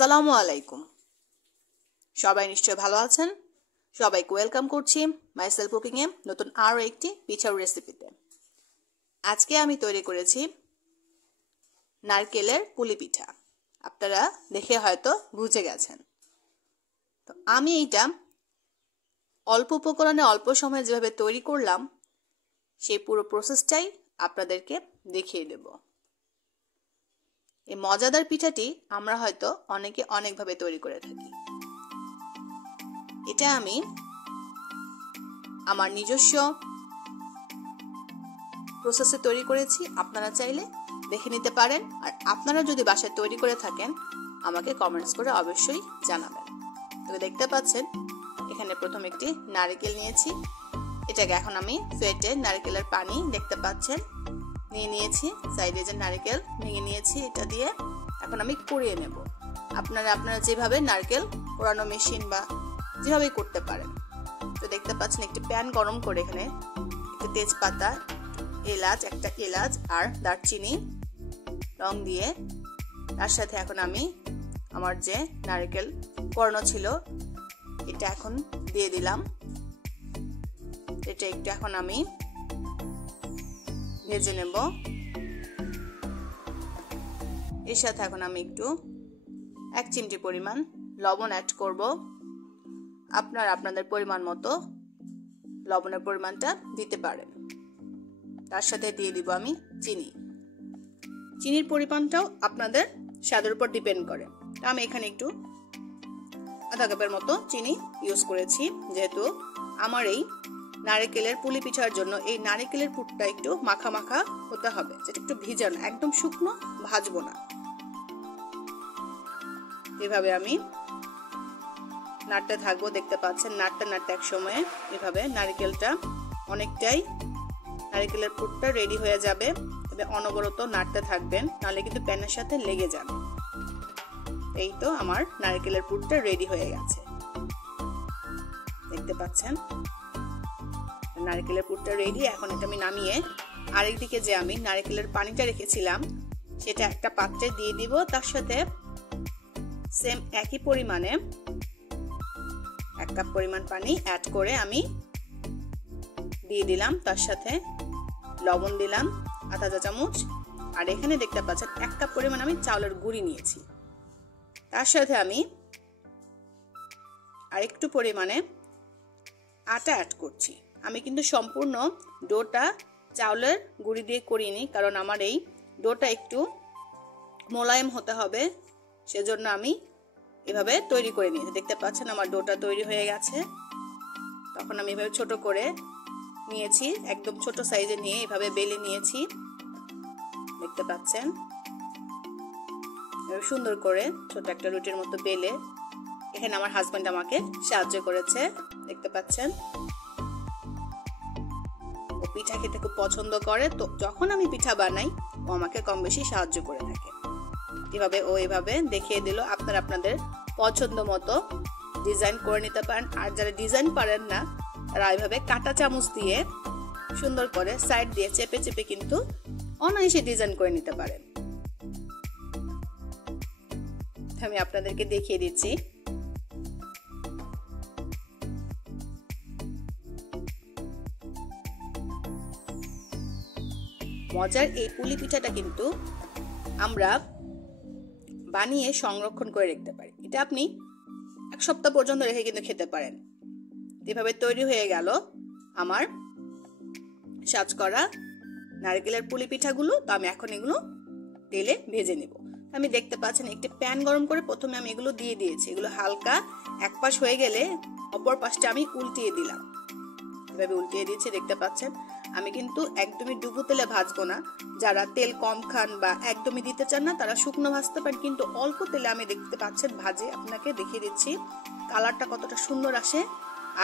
আসসালামু আলাইকুম। সবাই নিশ্চয় ভালো আছেন। সবাইকে ওয়েলকাম করছি মাইসেলফ কুকিংয়ে নতুন আরও একটি পিঠার রেসিপিতে। আজকে আমি তৈরি করেছি নারকেলের পুলি পিঠা। আপনারা দেখে হয়তো বুঝে গেছেন। তো আমি এইটা অল্প উপকরণে অল্প সময়ে যেভাবে তৈরি করলাম সেই পুরো প্রসেসটাই আপনাদেরকে দেখিয়ে দেব। এই মজাদার পিঠাটি আমরা হয়তো অনেকে অনেকভাবে তৈরি করে থাকি। এটা আমি আমার নিজস্ব প্রসেসে তৈরি করেছি। আপনারা চাইলে দেখে নিতে পারেন। আর আপনারা যদি বাসায় তৈরি করে থাকেন আমাকে কমেন্টস করে অবশ্যই জানাবেন। তো দেখতে পাচ্ছেন এখানে প্রথম একটি নারকেল নিয়েছি। এটাকে এখন আমি ফেটে নারকেলের পানি দেখতে পাচ্ছেন নিয়েছি। সাইডে যে নারকেল ভেঙে নিয়েছি এটা দিয়ে এখন আমি কুড়িয়ে নেব। আপনারা যেভাবে নারকেল কোরানো মেশিন বা যেভাবে করতে পারেন। তো দেখতে পাচ্ছেন একটি প্যান গরম করে এখানে একটা তেজপাতা, একটা এলাচ আর দারচিনি লং দিয়ে তার সাথে এখন আমি আমার যে নারকেল কোরানো ছিল এটা এখন দিয়ে দিলাম। এটা একটু এখন আমি ভেজে নেব। এর সাথে এখন আমি একটু 1 চিমটি পরিমাণ লবণ অ্যাড করব। আপনাদের পরিমাণ মতো লবণের পরিমাণটা দিতে পারেন। তার সাথে দিয়ে দিব আমি চিনির পরিমাণটাও আপনাদের স্বাদের উপর ডিপেন্ড করে। আমি এখানে একটু আধা কাপের মতো চিনি ইউজ করেছি, যেহেতু আমার এই নারকেলের পুলি পিঠার জন্য এই নারকেলের পুরটা একটু মাখা মাখা হতে হবে, যেটা একটু ভিজানো, একদম শুকনো ভাজবো না। এভাবে আমি নাড়তে থাকবো। দেখতে পাচ্ছেন নাড়তে এক সময়ে এভাবে নারকেলের পুরটা রেডি হয়ে যাবে। তবে অনবরত নাড়তে থাকবেন, নাহলে কিন্তু প্যানের সাথে লেগে যাবে। এই তো আমার নারকেলের পুরটা রেডি হয়ে গেছে। দেখতে পাচ্ছেন নারকেলের পুরটা রেডি। এখন এটা আমি নামিয়ে আরেকদিকে যে আমি নারকেলের পানিটা রেখেছিলাম সেটা একটা পাত্রে দিয়ে দিব। তার সাথে সেম একই পরিমাণে 1 কাপ পরিমাণ পানি অ্যাড করে আমি দিয়ে দিলাম। তার সাথে লবণ দিলাম আধা চা চামচ। আর এখানে দেখতে পাচ্ছেন 1 কাপ পরিমাণ আমি চাউলের গুঁড়ি নিয়েছি। তার সাথে আমি আরেকটু পরিমাণে আটা অ্যাড করছি। আমি কিন্তু সম্পূর্ণ ডোটা চাউলের গুঁড়ি দিয়ে করিনি, কারণ আমার এই ডোটা একটু মোলায়েম হতে হবে, সেজন্য আমি এভাবে তৈরি করে নিয়েছি। দেখতে পাচ্ছেন আমার ডোটা তৈরি হয়ে গেছে। তখন আমি এভাবে ছোট করে নিয়েছি, একদম ছোট সাইজে নিয়ে এভাবে বেলে নিয়েছি। দেখতে পাচ্ছেন সুন্দর করে ছোট একটা রুটির মতো বেলে এখানে আমার হাজবেন্ড আমাকে সাহায্য করেছে। দেখতে পাচ্ছেন ও পিঠা খেতে খুব পছন্দ করে, তো যখন আমি পিঠা বানাই ও আমাকে কম বেশি সাহায্য করে থাকে। এভাবে দেখিয়ে দিল। আপনাদের পছন্দ মতো ডিজাইন করে নিতে পারেন। আর যারা ডিজাইন পারেন না তারা এইভাবে কাঁটা চামচ দিয়ে সুন্দর করে সাইড দিয়ে চেপে চেপে কিন্তু অনায়াসে ডিজাইন করে নিতে পারেন। আমি আপনাদেরকে দেখিয়ে দিচ্ছি। মজার এই পুলি পিঠাটা কিন্তু আমরা বানিয়ে সংরক্ষণ করে রাখতে পারি। এটা আপনি 1 সপ্তাহ পর্যন্ত রেখে কিন্তু খেতে পারেন। এভাবে তৈরি হয়ে গেল আমার সাজ করা নারকেলের পুলি পিঠাগুলো। তো আমি এখন এগুলো তেলে ভেজে নেব। আমি দেখতে পাচ্ছেন একটি প্যান গরম করে প্রথমে আমি এগুলো দিয়ে দিয়েছি। এগুলো হালকা এক পাশ হয়ে গেলে অপর পাশটা আমি উল্টিয়ে দিলাম। এভাবে উল্টিয়ে দিয়েছি। দেখতে পাচ্ছেন আমি কিন্তু একদমই ডুবো তেলে ভাজবো না। যারা তেল কম খান বা একদমই দিতে চান না তারা শুকনো ভাজতে পারেন, কিন্তু অল্প তেলে আমি দেখতে পাচ্ছেন ভাজে আপনাকে দেখিয়ে দিচ্ছি কালারটা কতটা সুন্দর আসে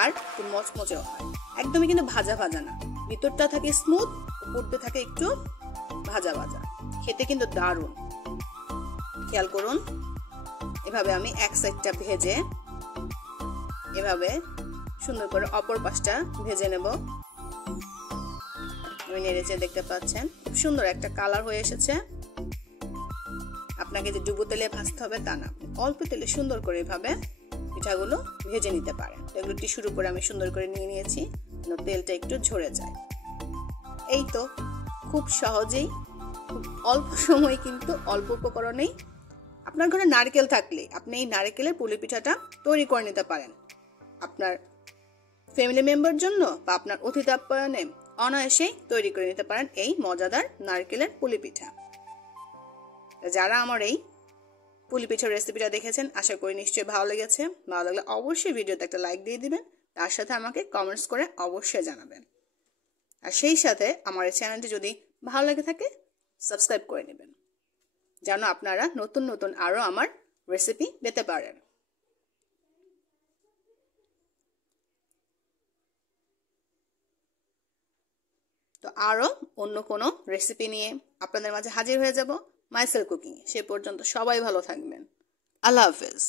আর মচমচেও হয়। একদমই কিন্তু ভাজা না, ভিতরটা থাকে স্মুথ, উপরটা থাকে একটু ভাজা। খেতে কিন্তু দারুণ। খেয়াল করুন এভাবে আমি এক সাইডটা ভেজে এভাবে সুন্দর করে অপর পাশটা ভেজে নেব। নেড়েচে দেখতে পাচ্ছেন খুব সুন্দর একটা কালার হয়ে এসেছে। আপনাকে যে ডুবো তেলে ভাজতে হবে তা না, অল্প তেলে সুন্দর করে এভাবে পিঠাগুলো ভেজে নিতে পারেন। এগুলো টিস্যুর উপরে আমি সুন্দর করে নিয়ে নিয়েছি যেন তেলটা একটু ঝরে যায়। এই তো খুব সহজেই, খুব অল্প সময় কিন্তু অল্প উপকরণেই আপনার ঘরে নারকেল থাকলে আপনি এই নারকেলের পুলি পিঠাটা তৈরি করে নিতে পারেন আপনার ফ্যামিলি মেম্বার জন্য, বা আপনার অতিথি আপ্যায়নে অনায়াসেই তৈরি করে নিতে পারেন এই মজাদার নারকেলের পুলি পিঠা। যারা আমার এই পুলি পিঠার রেসিপিটা দেখেছেন আশা করি নিশ্চয়ই ভালো লেগেছে। ভালো লাগলে অবশ্যই ভিডিওতে একটা লাইক দিয়ে দিবেন, তার সাথে আমাকে কমেন্টস করে অবশ্যই জানাবেন। আর সেই সাথে আমার এই চ্যানেলটি যদি ভালো লেগে থাকে সাবস্ক্রাইব করে নেবেন, যেন আপনারা নতুন নতুন আরো আমার রেসিপি পেতে পারেন। তো আরো অন্য কোনো রেসিপি নিয়ে আপনাদের মাঝে হাজির হয়ে যাব মাইসেল কুকিং। সে পর্যন্ত সবাই ভালো থাকবেন। আল্লাহ হাফেজ।